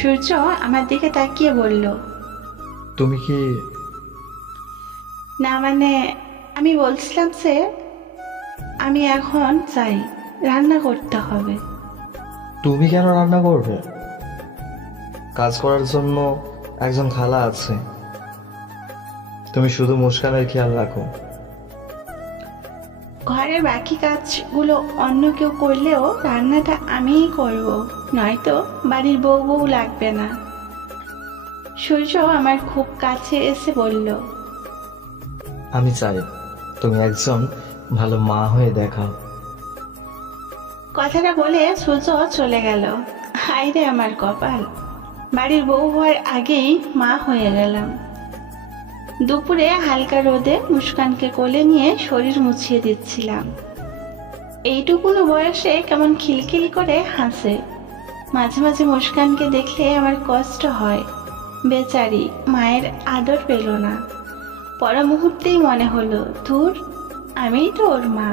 সূর্য আমার দিকে তাকিয়ে বলল, তুমি কি? না মানে, আমি বলছিলাম যে আমি এখন চাই, রান্না করতে হবে। তুমি কেন রান্না করবে? কাজ করার জন্য একজন খালা আছে। তুমি শুধু মুস্কানের খেয়াল রাখো। ঘরের বাকি কাজগুলো অন্য কেউ করলেও রান্নাটা আমিই করব, নয়তো বাড়ির বউ বউ লাগবে না। সূর্য আমার খুব কাছে এসে বলল, আমি চাই তুমি একজন ভালো মা হয়ে দেখাও। কথাটা বলে সূর্য চলে গেল। হায়রে আমার কপাল, বাড়ির বউ হওয়ার আগেই মা হয়ে গেলাম। দুপুরে হালকা রোদে মুস্কানকে কোলে নিয়ে শরীর মুছিয়ে দিচ্ছিলাম। এইটুকুনো বয়সে কেমন খিলখিল করে হাসে। মাঝে মাঝে মুস্কানকে দেখলে আমার কষ্ট হয়। বেচারি মায়ের আদর পেল না। পর মুহূর্তেই মনে হলো, ধুর, আমিই তো ওর মা।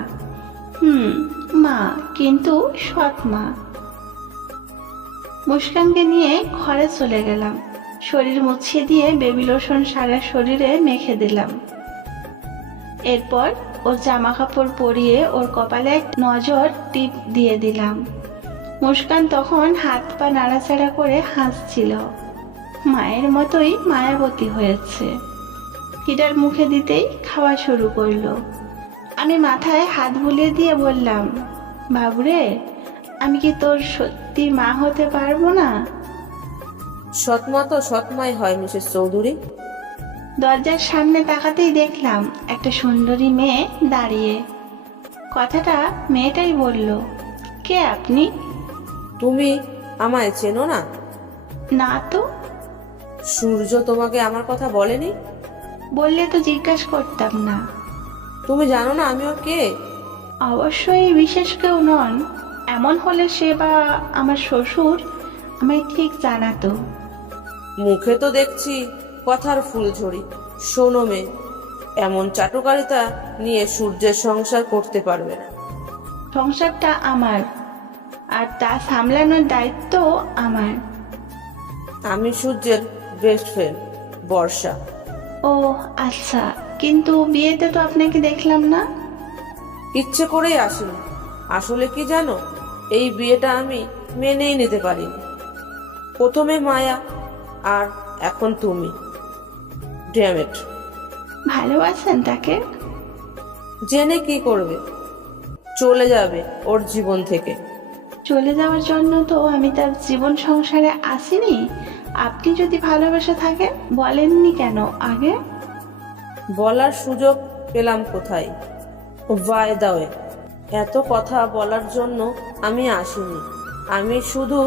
মা, কিন্তু সৎ মা। মুস্কানকে নিয়ে ঘরে চলে গেলাম। শরীর মুছিয়ে দিয়ে বেবি লোশন সারা শরীরে মেখে দিলাম। এরপর ওর জামা কাপড় পরিয়ে ওর কপালে এক নজর টিপ দিয়ে দিলাম। মুস্কান তখন হাত পা নাড়াচাড়া করে হাসছিল। মায়ের মতোই মায়াবতী হয়েছে। ফিডার মুখে দিতেই খাওয়া শুরু করলো। আমি মাথায় হাত বুলিয়ে দিয়ে বললাম, বাবুরে, আমি কি তোর সত্যি মা হতে পারবো না? সৎমা তো সৎমাই হয় মিসেস চৌধুরী। দরজার সামনে তাকাতেই দেখলাম একটা সুন্দরী মেয়ে দাঁড়িয়ে। কথাটা মেয়েটাই বলল, কে আপনি? তুমি আমায় চেনো না? না তো। সূর্য তোমাকে আমার কথা বলেনি? বললে তো জিজ্ঞাসা করতাম না। তুমি জানো না আমি ওর কে? অবশ্যই বিশেষ কেউ নন। এমন হলে সে বা আমার শ্বশুর আমায় ঠিক জানাতো। মুখে তো দেখছি কথার ফুলঝড়ি। শোনো মেয়ে, এমন চাটুকারিতা নিয়ে সূর্যের সংসার করতে পারবে না। সংসারটা আমার, আর তা সামলানোর দায়িত্ব আমার। আমি সূর্যের বেস্ট ফ্রেন্ড বর্ষা। ও আচ্ছা, কিন্তু বিয়েতে তো আপনাকে দেখলাম না। ইচ্ছে করেই আসিনি। আসলে কি জানো, এই বিয়েটা আমি মেনেই নিতে পারিনি। প্রথমে মায়া, আর এখন তুমি। ড্যামেট। ভালোবাসেন তাকে? জেনে কি করবে? চলে যাবে ওর জীবন থেকে। চলে যাওয়ার জন্য তো আমি তার জীবন সংসারে আসিনি। আপনি যদি ভালোবেসে থাকেন বলেননি কেন আগে? বলার সুযোগ পেলাম কোথায়? বাই দা ওয়ে, এত কথা বলার জন্য আমি আসিনি। আমি শুধু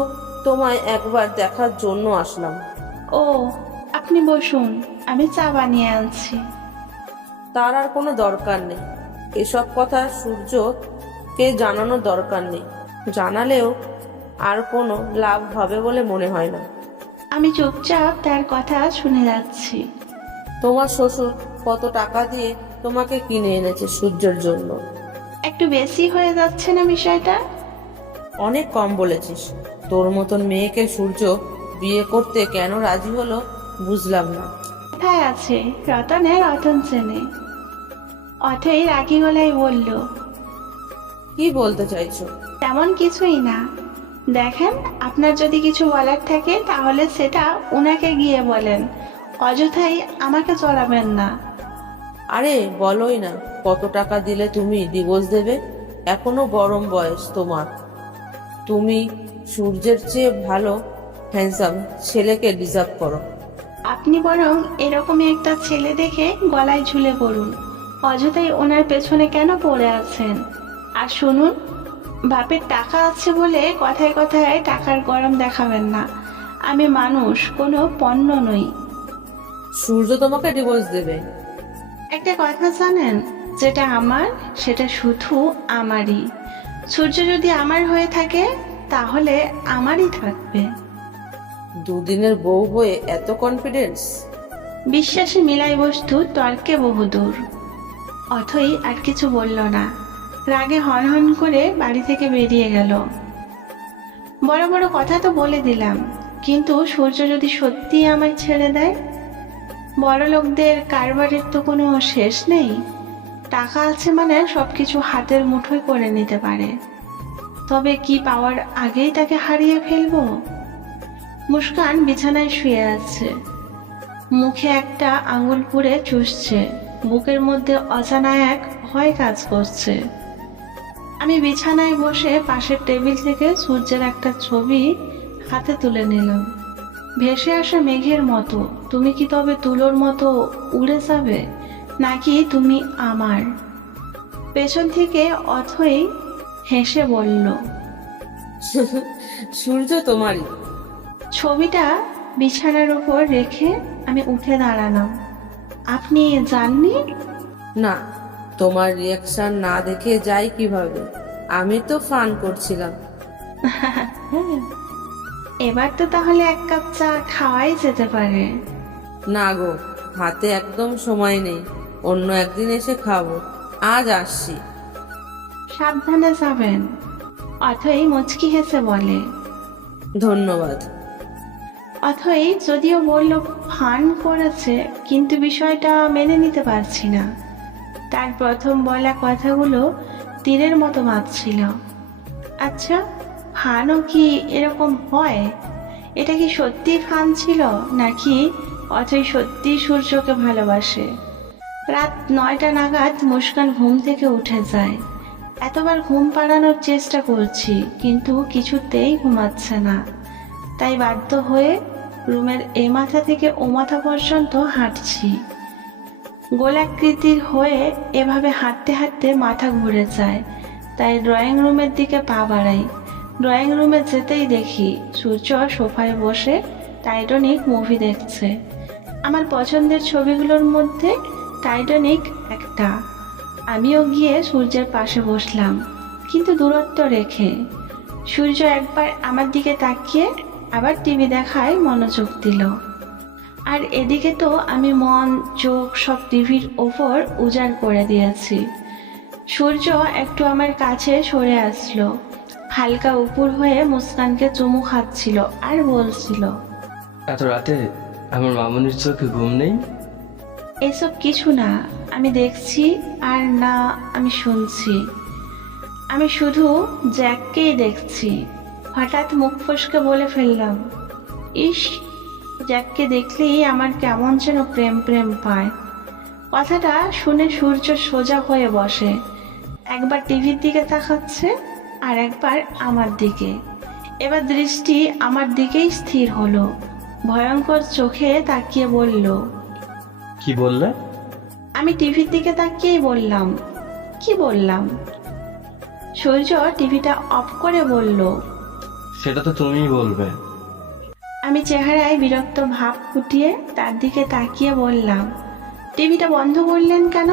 তোমায় একবার দেখার জন্য আসলাম। ও, আপনি বসুন, আমি চা বানিয়ে আনছি। তার আর কোনো দরকার নেই। এসব কথা সূর্যকে জানানোর দরকার নেই। জানালেও আর কোনো লাভ হবে বলে মনে হয় না। আমি চুপচাপ তার কথা শুনে যাচ্ছি। তোমার শ্বশুর কত টাকা দিয়ে তোমাকে কিনে এনেছে সূর্যের জন্য? একটু বেশি হয়ে যাচ্ছে না বিষয়টা? অনেক কম বলেছিস। তোর মতন মেয়েকে সূর্য বিয়ে করতে কেন রাজি হলো বুঝলাম না। কোথায় আছে রতনে রতন চেনে। অথই রাগি গলায় বলল, কি বলতে চাইছো? তেমন কিছুই না। দেখেন, আপনার যদি কিছু বলার থাকে তাহলে সেটা ওনাকে গিয়ে বলেন। অযথাই আমাকে চড়াবেন না। আরে বলোই না, কত টাকা দিলে তুমি ডিভোর্স দেবে? এখনো গরম বয়স তোমার। তুমি সূর্যের চেয়ে ভালো হ্যান্ডসাম ছেলেকে ডিজার্ভ করো। আপনি বরং এরকমই একটা ছেলে দেখে গলায় ঝুলে পড়ুন। অযথাই ওনার পেছনে কেন পড়ে আছেন? আর শুনুন, বাপের টাকা আছে বলে কথায় কথায় টাকার গরম দেখাবেন না। আমি মানুষ, কোনো পণ্য নই। সূর্য তোমাকে ডিভোর্স দেবে? একটা কথা জানেন, যেটা আমার সেটা শুধু আমারই। সূর্য যদি আমার হয়ে থাকে তাহলে আমারই থাকবে। দুদিনের বউ হয়ে এত কনফিডেন্স? বিশ্বাসে মিলাই বস্তু তর্কে বহুদূর। অথই আর কিছু বলল না। রাগে হনহন করে বাড়ি থেকে বেরিয়ে গেল। বড় বড় কথা তো বলে দিলাম, কিন্তু সূর্য যদি সত্যিই আমায় ছেড়ে দেয়, বড়লোকদের কারবারের তো কোনো শেষ নেই। টাকা আছে মানে সবকিছু হাতের মুঠোয় করে নিতে পারে। তবে কি পাওয়ার আগেই তাকে হারিয়ে ফেলবো? মুস্কান বিছানায় শুয়ে আছে, মুখে একটা আঙুল পুড়ে চুষছে, বুকের মধ্যে অজানা এক ভয় কাজ করছে। আমি বিছানায় বসে পাশের টেবিল থেকে সূর্যের একটা ছবি হাতে তুলে নিলাম। ভেসে আসা মেঘের মতো তুমি কি তবে তুলোর মতো উড়ে যাবে, নাকি তুমি আমার? পেছন থেকে অথই হেসে বলল। সূর্য তোমারই। ছবিটা বিছানার উপর রেখে আমি উঠে দাঁড়ালাম। আপনি জাননি? না, তোমার রিয়াকশন না দেখে যাই কিভাবে? আমি তো ফান করছিলাম। এবার তো তাহলে এক কাপ চা খাওয়াই যেতে পারে। না গো, হাতে একদম সময় নেই, অন্য একদিন এসে খাবো, আজ আসছি। সাবধানে যাবেন, অথই মুচকি হেসে বলে। ধন্যবাদ। অথই যদিও বলল ফান করেছে, কিন্তু বিষয়টা মেনে নিতে পারছি না। তার প্রথম বলা কথাগুলো তীরের মতো মারছিল। আচ্ছা, ফানও কি এরকম হয়? এটা কি সত্যি ফান ছিল, নাকি অথই সত্যি সূর্যকে ভালোবাসে? রাত 9টা নাগাদ মুস্কান ঘুম থেকে উঠে যায়। এতবার ঘুম পাড়ানোর চেষ্টা করছি, কিন্তু কিছুতেই ঘুমাচ্ছে না। তাই বাধ্য হয়ে রুমের এ মাথা থেকে ও মাথা পর্যন্ত হাঁটছি। গোলাকৃতির হয়ে এভাবে হাঁটতে হাঁটতে মাথা ঘুরে যায়, তাই ড্রয়িং রুমের দিকে পা বাড়াই। ড্রয়িং রুমে যেতেই দেখি সূর্য সোফায় বসে টাইটানিক মুভি দেখছে। আমার পছন্দের ছবিগুলোর মধ্যে টাইটানিক একটা। আমিও গিয়ে সূর্যের পাশে বসলাম, কিন্তু দূরত্ব রেখে। সূর্য একবার আমার দিকে তাকিয়ে আবার টিভি দেখায় মনোযোগ দিল। আর এদিকে তো আমি মন চোখ সব টিভির ওপর উজাড় করে দিয়েছি। সূর্য একটু আমার কাছে সরে আসলো, হালকা উপর হয়ে মুস্কানকে চুমু খাচ্ছিল আর বলছিল, এত রাতে আমার মামুনির চোখে ঘুম নেই? এসব কিছু না, আমি দেখছি আর না আমি শুনছি। আমি শুধু জ্যাককেই দেখছি। হঠাৎ মুখ ফসকে বলে ফেললাম, ইস, জ্যাককে দেখলেই আমার কেমন যেন প্রেম প্রেম পায়। কথাটা শুনে সূর্য সোজা হয়ে বসে, একবার টিভির দিকে তাকাচ্ছে আর একবার আমার দিকে। এবার দৃষ্টি আমার দিকেই স্থির হলো। ভয়ঙ্কর চোখে তাকিয়ে বলল, কি বললে? আমি টিভির দিকে তাকিয়েই বললাম, কি বললাম? সূর্য টিভিটা অফ করে বলল, সেটা তো তুমিই বলবে। আমি চেহারায় বিরক্ত ভাব ফুটিয়ে তার দিকে তাকিয়ে বললাম, টিভিটা বন্ধ করলেন কেন?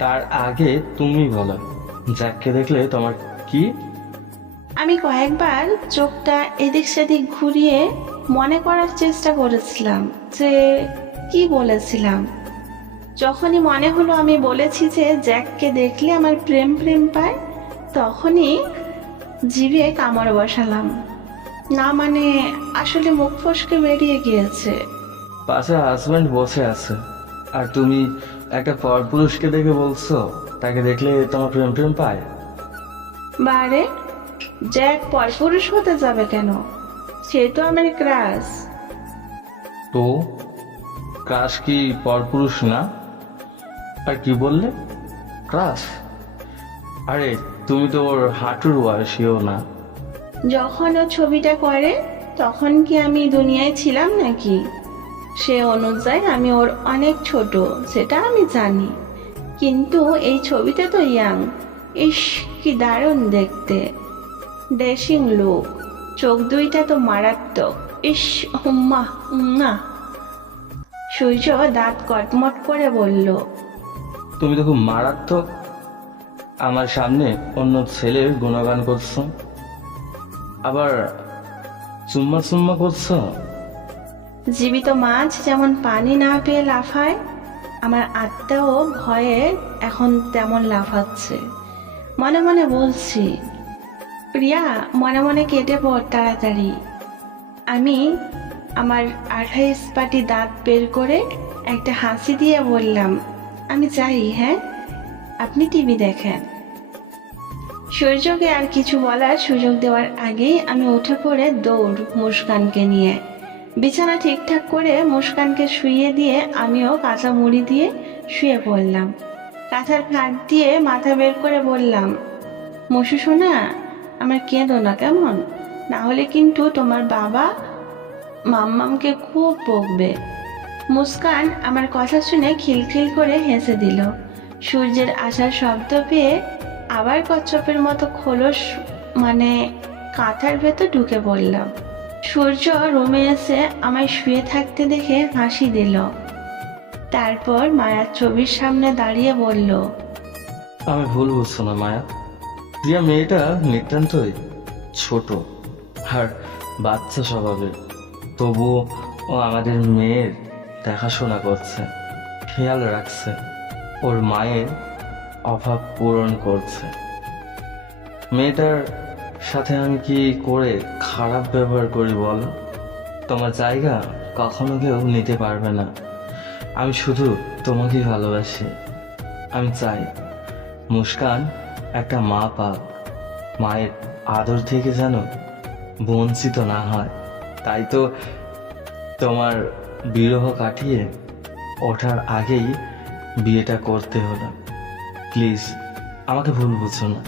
তার আগে তুমি বলো, জ্যাককে দেখলে তোমার কি? আমি কয়েকবার চোখটা এদিক সেদিক ঘুরিয়ে মনে করার চেষ্টা করেছিলাম যে কি বলেছিলাম। যখনই মনে হলো আমি বলেছি যে জ্যাককে দেখলে আমার প্রেম প্রেম পায়, তখনই জিভে কামড় বসালাম। না মানে আসলে মুখ ফসকে বেরিয়ে গিয়েছে। পাশে হাজব্যান্ড বসে আছে, আর তুমি একটা পরপুরুষকে দেখে বলছো তাকে দেখলে তোমার প্রেম প্রেম পায়? বারে, জ্যাক পরপুরুষ হতে যাবে কেন? সে তো আমার ক্রাশ। তো ক্রাশ কি পরপুরুষ না? আর কি বললে, ক্রাশ? আরে তুমি তো ওর হাঁটুর বয়সীও না। যখন ও ছবিটা করে তখন কি আমি দুনিয়ায় ছিলাম নাকি? সে অনুযায়ী আমি ওর অনেক ছোট, সেটা আমি জানি, কিন্তু এই ছবিতে তো ইয়াং। ইস, কি দারুণ দেখতে, ড্রেসিং লুক, চোখ দুইটা তো মারাত্মক। ইস, উম্মা উম্মা। সূর্য দাঁত কটমট করে বলল, তুমি তো খুব মারাত্মক। আমার সামনে অন্য ছেলের গুণগান করছো, আবার চুম্মা চুম্মা করছো। জীবিত মাছ যেমন পানি না পেয়ে লাফায়, আমার আত্মাও ভয়ে এখন তেমন লাফাচ্ছে। মনে মনে বলছি, প্রিয়া, মনে মনে কেটে পড় তাড়াতাড়ি। আমি আমার 28 পাটি দাঁত বের করে একটা হাসি দিয়ে বললাম, আমি যাই, হ্যাঁ, আপনি টিভি দেখেন। সূর্যকে আর কিছু বলার সুযোগ দেওয়ার আগেই আমি উঠে পড়ে দৌড় মুস্কানকে নিয়ে। বিছানা ঠিকঠাক করে মুস্কানকে শুইয়ে দিয়ে আমিও কাঁচা মুড়ি দিয়ে শুয়ে পড়লাম। কাঁথার ফাঁক দিয়ে মাথা বের করে বললাম, মশু সোনা, আমার কেঁদো না কেমন, না হলে কিন্তু তোমার বাবা মাম্মামকে খুব বকবে। মুস্কান আমার কথা শুনে খিলখিল করে হেসে দিল। সূর্যের আসার শব্দ পেয়ে আবার কচ্ছপের মতো খোলস মানে কাঁথার ভেতর ঢুকে পড়লাম। সূর্য রুমে এসে আমায় শুয়ে থাকতে দেখে হাসি দিল। তারপর মায়ার ছবির সামনে দাঁড়িয়ে বলল, আমি ভুল বুঝছো না মায়া, প্রিয়া মেয়েটা নিতান্তই ছোট আর বাচ্চা স্বভাবের, তবুও ও আমাদের মেয়ের দেখাশোনা করছে, খেয়াল রাখছে, ওর মায়ের অভাব পূরণ করছে। মেয়েটার সাথে আমি কি করে খারাপ ব্যবহার করি বলো? তোমার জায়গা কখনো কেউ নিতে পারবে না। আমি শুধু তোমাকেই ভালোবাসি। আমি চাই মুস্কান একটা মা পাক, মায়ের আদর থেকে যেন বঞ্চিত না হয়। তাই তো তোমার বিরহ কাটিয়ে ওঠার আগেই বিয়েটা করতে হলো। প্লিজ আমাকে ভুল বুঝো না।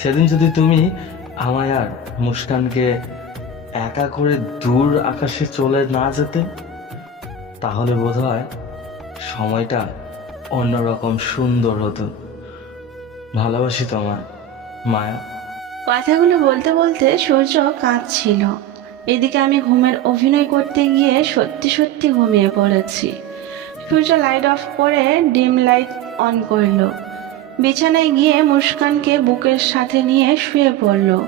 সেদিন যদি তুমি আমায় আর মুস্কানকে একা করে দূর আকাশে চলে না যেতে, তাহলে বোধহয় সময়টা অন্যরকম সুন্দর হতো। ভালোবাসি তোমায় মায়া। কথাগুলো বলতে বলতে সূর্য কাঁদছিল। এদিকে আমি ঘুমের অভিনয় করতে গিয়ে সত্যি সত্যি ঘুমিয়ে পড়েছি। সূর্য লাইট অফ করে ডিম লাইট অন করলো। বিছানায় গিয়ে মুস্কানকে বুকের সাথে নিয়ে শুয়ে পড়লো।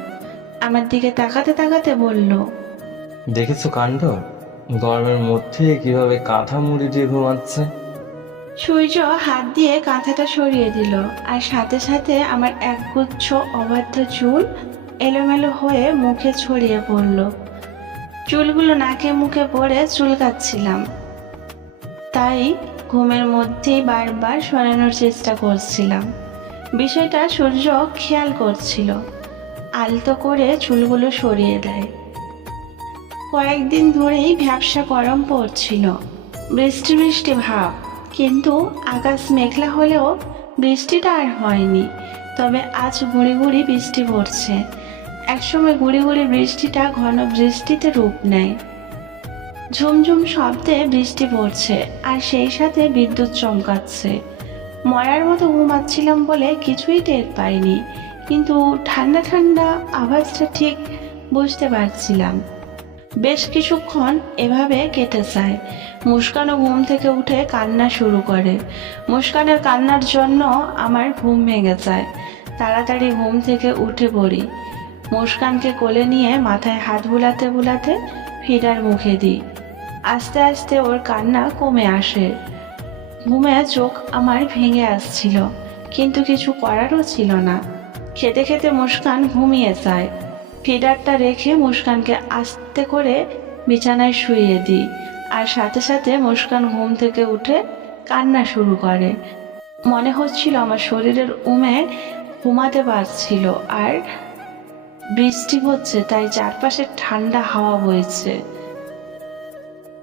আমার দিকে তাকাতে তাকাতে বলল, দেখেছো কাণ্ড, গরমের মধ্যে কিভাবে কাঁথা মুড়ি দিয়ে ঘুমাচ্ছে। সূর্য হাত দিয়ে কাঁথাটা সরিয়ে দিল, আর সাথে সাথে আমার একগুচ্ছ অবাধ্য চুল এলোমেলো হয়ে মুখে ছড়িয়ে পড়ল। চুলগুলো নাকে মুখে পড়ে চুলকাচ্ছিলাম, তাই ঘুমের মধ্যেই বারবার সরানোর চেষ্টা করছিলাম। বিষয়টা সূর্য খেয়াল করছিল, আলতো করে চুলগুলো সরিয়ে দেয়। কয়েকদিন ধরেই ভ্যাপসা গরম পড়ছিল, বৃষ্টি বৃষ্টি ভাব, কিন্তু আকাশ মেঘলা হলেও বৃষ্টিটা আর হয়নি। তবে আজ গুঁড়ি গুঁড়ি বৃষ্টি পড়ছে। একসময় গুঁড়ি গুঁড়ি বৃষ্টিটা ঘন বৃষ্টিতে রূপ নেয়। ঝুমঝুম শব্দে বৃষ্টি পড়ছে, আর সেই সাথে বিদ্যুৎ চমকাচ্ছে। মরার মতো ঘুমাচ্ছিলাম বলে কিছুই টের পাইনি, কিন্তু ঠান্ডা ঠান্ডা আওয়াজটা ঠিক বুঝতে পারছিলাম। বেশ কিছুক্ষণ এভাবে কেটে যায়। মুস্কানও ঘুম থেকে উঠে কান্না শুরু করে। মুস্কানের কান্নার জন্য আমার ঘুম ভেঙে যায়। তাড়াতাড়ি ঘুম থেকে উঠে পড়ি। মুস্কানকে কোলে নিয়ে মাথায় হাত বুলাতে বুলাতে ফিডার মুখে দিই। আস্তে আস্তে ওর কান্না কমে আসে। ঘুমে চোখ আমার ভেঙে আসছিল, কিন্তু কিছু করারও ছিল না। খেতে খেতে মুস্কান ঘুমিয়ে যায়। ফিডারটা রেখে মুস্কানকে আস্তে করে বিছানায় শুইয়ে দিই, আর সাথে সাথে মুস্কান ঘুম থেকে উঠে কান্না শুরু করে। মনে হচ্ছিল আমার শরীরের উমে ঘুমাতে পারছিল, আর বৃষ্টি হচ্ছে, তাই চারপাশে ঠান্ডা হাওয়া বইছে।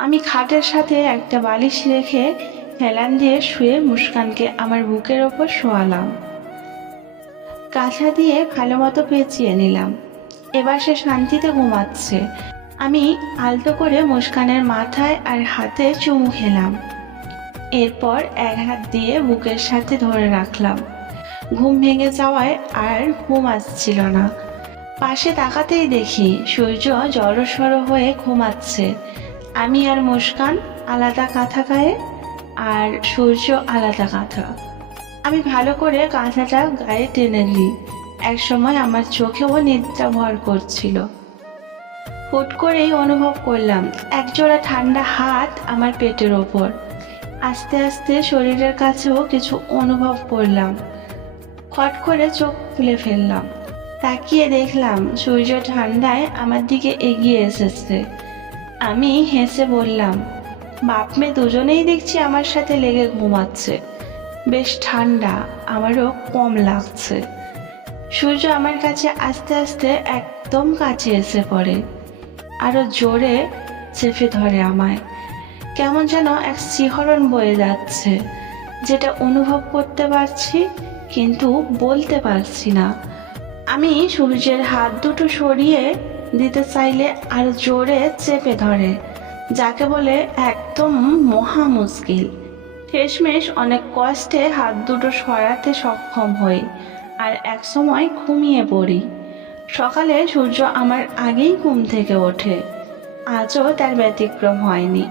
আমি খাটের সাথে একটা বালিশ রেখে হেলান দিয়ে শুয়ে মুস্কানকে আমার বুকের ওপর শোয়ালাম। কাঁথা দিয়ে ভালো মতো পেঁচিয়ে নিলাম। এবার সে শান্তিতে ঘুমাচ্ছে। আমি আলতো করে মুস্কানের মাথায় আর হাতে চুমু খেলাম। এরপর এক হাত দিয়ে বুকের সাথে ধরে রাখলাম। ঘুম ভেঙে যাওয়ায় আর ঘুম আসছিল না। পাশে তাকাতেই দেখি সূর্য জড়সড় হয়ে ঘুমাচ্ছে। আমি আর মুস্কান আলাদা কাঁথা গায়ে, আর সূর্য আলাদা কাঁথা। আমি ভালো করে কাঁথাটা গায়ে টেনে নিই। একসময় আমার চোখেও নিদ্রা ভর করছিল। হুট করেই অনুভব করলাম একজোড়া ঠান্ডা হাত আমার পেটের ওপর। আস্তে আস্তে শরীরের কাছেও কিছু অনুভব করলাম। খট করে চোখ খুলে ফেললাম। তাকিয়ে দেখলাম সূর্য ঠান্ডায় আমার দিকে এগিয়ে এসেছে। আমি হেসে বললাম, বাপ মেয়ে দুজনেই দেখছি আমার সাথে লেগে ঘুমাচ্ছে। বেশ ঠান্ডা, আমারও কম লাগছে। সূর্য আমার কাছে আস্তে আস্তে একদম কাছে এসে পড়ে, আরো জোরে চেপে ধরে আমায়। কেমন যেন এক শিহরণ বয়ে যাচ্ছে, যেটা অনুভব করতে পারছি কিন্তু বলতে পারছি না। আমি সূর্যের হাত দুটো সরিয়ে দিতে চাইলে আরো জোরে চেপে ধরে, যাকে বলে একদম মহা মুশকিল। শেষমেশ অনেক কষ্টে হাত দুটো সরাতে সক্ষম হই আর একসময় ঘুমিয়ে পড়ি। সকালে সূর্য আমার আগেই ঘুম থেকে ওঠে। আজও তার ব্যতিক্রম হয়নি।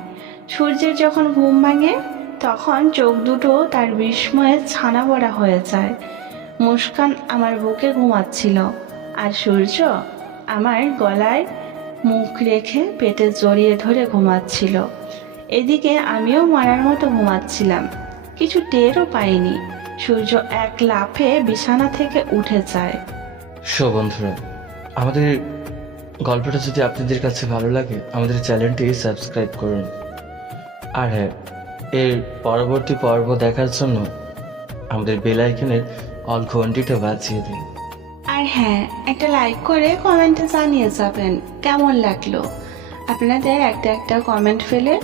সূর্যের যখন ঘুম ভাঙে তখন চোখ দুটো তার বিস্ময়ে ছানা বড়া হয়ে যায়। মুস্কান আমার বুকে ঘুমাচ্ছিল আর সূর্য আমার গলায় মুখ রেখে পেটে জড়িয়ে ধরে ঘুমাচ্ছিল। এদিকে আমিও মারার মতো ঘুমাচ্ছিলাম, কিছু টেরও পাইনি। সূর্য এক লাফে বিছানা থেকে উঠে যায়। সো বন্ধুরা, আমাদের গল্পটা যদি আপনাদের কাছে ভালো লাগে আমাদের চ্যানেলটি সাবস্ক্রাইব করুন। আর হ্যাঁ, এর পরবর্তী পর্ব দেখার জন্য আমাদের বেল আইকনের অল ঘন্টিটা বাজিয়ে দিন। আর হ্যাঁ, একটা লাইক করে কমেন্টে জানিয়ে যাবেন কেমন লাগলো। আপনাদের একটা কমেন্ট ফেলে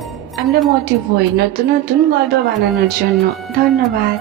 আমরা মোটিভ হই নতুন নতুন গল্প বানানোর জন্য। ধন্যবাদ।